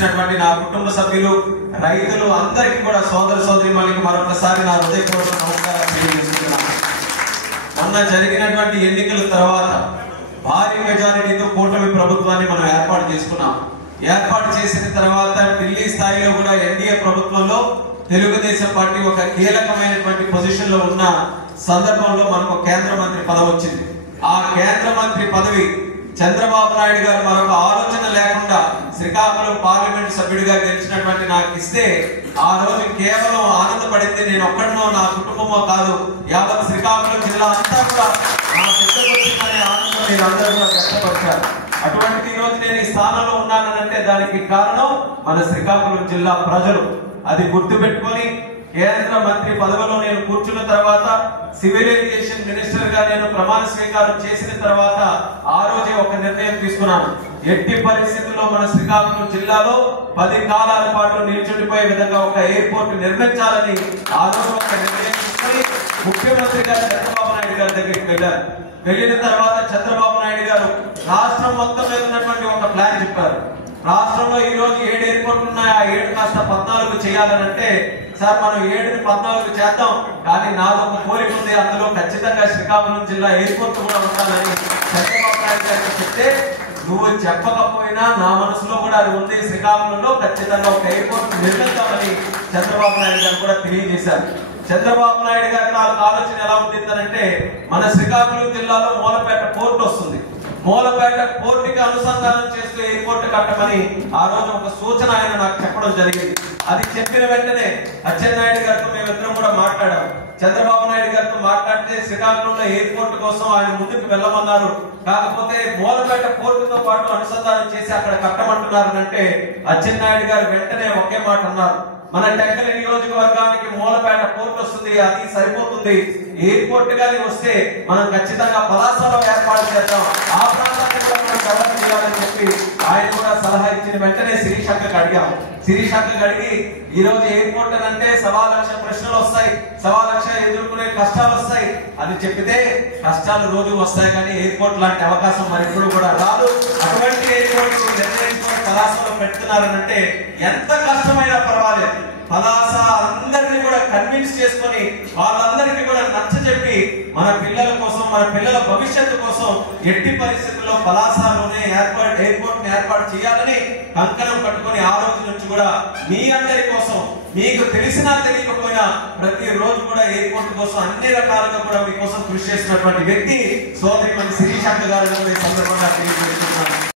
నా కుటుంబ సభ్యులు రైతులు అందరికీ కూడా సోదర సోదరీమణులకు మరొకసారి నా హృదయపూర్వక నమస్కారాలు తెలియజేస్తున్నాను. మొన్న జరిగినటువంటి ఎన్నికల తర్వాత భారీ మెజారిటీతో కూటమి ప్రభుత్వాన్ని మనం ఏర్పాటు చేసుకున్నాం. ఏర్పాటు చేసిన తర్వాత ఢిల్లీ స్థాయిలో కూడా ఎన్డీఏ ప్రభుత్వంలో తెలుగుదేశం పార్టీ ఒక కీలకమైనటువంటి పొజిషన్ లో ఉన్న సందర్భంలో మనకు కేంద్ర మంత్రి పదవి వచ్చింది. ఆ కేంద్ర మంత్రి పదవి చంద్రబాబు నాయుడు గారు మరొక ఆలోచన లేకుండా శ్రీకాకుళం పార్లమెంట్ సభ్యుడిగా గెలిచినటువంటి నాకు ఇస్తే ఆ రోజు కేవలం ఆనందపడింది నేను ఒక్కడినో, నా కుటుంబమో కాదు, యావత్ శ్రీకాకుళం జిల్లా అంతా కూడా నా బిడ్డకొచ్చిందనే ఆనందం మీరు అందరూ కూడా వ్యక్తపరిచారు. అటువంటి ఈ రోజు నేను ఈ స్థానంలో ఉన్నానంటే దానికి కారణం మన శ్రీకాకుళం జిల్లా ప్రజలు. అది గుర్తుపెట్టుకొని కేంద్ర మంత్రి పదవిలో నేను కూర్చున్న తర్వాత సివిల్ ఏవియేషన్ మినిస్టర్ గా నేను ప్రమాణ స్వీకారం చేసిన తర్వాత ఆ రోజే ఒక నిర్ణయం తీసుకున్నాను. ఎట్టి పరిస్థితుల్లో మన శ్రీకాకుళం జిల్లాలో 10 కాలాల పాటు నిల్చుండిపోయే విధంగా ఒక ఎయిర్పోర్ట్ నిర్మించాలని ఆ రోజు ఒక నిర్ణయం తీసుకుని ముఖ్యమంత్రి గారు చంద్రబాబు నాయుడు గారి దగ్గరికి వెళ్ళారు. వెళ్ళిన తర్వాత చంద్రబాబు నాయుడు గారు రాష్ట్రం మొత్తం మీద ఉన్నటువంటి ఒక ప్లాన్ చెప్పారు. రాష్ట్రంలో ఈ రోజు 7 ఎయిర్పోర్ట్లు ఉన్నాయి, ఆ 7 కాస్త 14 చేయాలనంటే సార్ మనం 7ని 14 చేద్దాం, కానీ నాది ఒక కోరిక ఉంది, అందులో ఖచ్చితంగా శ్రీకాకుళం జిల్లా ఎయిర్పోర్ట్ కూడా ఉండాలని చంద్రబాబు నాయుడు గారికి చెప్తే నువ్వు చెప్పకపోయినా నా మనసులో కూడా అది ఉంది, శ్రీకాకుళంలో ఖచ్చితంగా ఒక ఎయిర్పోర్ట్ నిర్మిద్దామని చంద్రబాబు నాయుడు గారు కూడా తెలియజేశారు. చంద్రబాబు నాయుడు గారి ఆలోచన ఎలా ఉంటుందనంటే మన శ్రీకాకుళం జిల్లాలో మూలపేట పోర్టు వస్తుంది, మూలపేట పోర్టుకి అనుసంధానం చేస్తూ ఎయిర్పోర్ట్ కట్టమని ఆ రోజు ఒక సూచన ఆయన నాకు చెప్పడం జరిగింది. అది చెప్పిన వెంటనే అచ్చెన్నాయుడు గారితో మేమిద్దరం కూడా మాట్లాడాం. చంద్రబాబు నాయుడు గారితో మాట్లాడితే శ్రీకాకుళంలో ఎయిర్పోర్ట్ కోసం ఆయన ముందుకు వెళ్ళమన్నారు, కాకపోతే మూలపేట పోర్టుతో పాటు అనుసంధానం చేసి అక్కడ కట్టమంటున్నారనంటే అచ్చెన్నాయుడు గారు వెంటనే ఒకే మాట అన్నారు, మన టెక్కలి నియోజకవర్గానికి మూలపేట పోర్టు వస్తుంది, అది సరిపోతుంది, ఎయిర్పోర్ట్ గాని వస్తే మనం ఖచ్చితంగా పలాసలో ఏర్పాటు చేద్దాం, ఆ ప్రాంతాన్ని కూడా మనం డెవలప్ చేయాలని చెప్పి ఆయన కూడా సలహా ఇచ్చిన వెంటనే శిరీషక్కకి అడిగాం. శిరీషక్కకి అడిగి ఈ రోజు ఎయిర్పోర్ట్ అంటే 1,00,000 ప్రశ్నలు వస్తాయి, 1,00,000 ఎదుర్కొనే కష్టాలు వస్తాయి అని చెప్పితే కష్టాలు రోజు వస్తాయి కానీ ఎయిర్పోర్ట్ లాంటి అవకాశం మరి ఇప్పుడు కూడా రాదు. అటువంటి ఎయిర్పోర్ట్ నిర్ణయించుకొని పలాసలో పెడుతున్నారనంటే ఎంత కష్టమైనా పర్వాలేదు, పలాస అందరినీ కూడా కన్విన్స్ చేసుకొని వాళ్ళందరికీ కూడా నచ్చ చెప్పి మన పిల్లల కోసం, మన పిల్లల భవిష్యత్తు కోసం ఎట్టి పరిస్థితుల్లో పలాసలోనే ఎయిర్పోర్ట్ ని ఏర్పాటు చేయాలని కంకణం కట్టుకొని ఆ రోజు నుంచి కూడా మీ అందరి కోసం, మీకు తెలిసినా తెలియకపోయినా ప్రతి రోజు కూడా ఎయిర్పోర్ట్ కోసం అన్ని రకాలుగా కూడా మీకోసం కృషి చేసినటువంటి వ్యక్తి సోదరి మన శిరీషక్క గారు సందర్భంగా తెలియజేస్తున్నాను.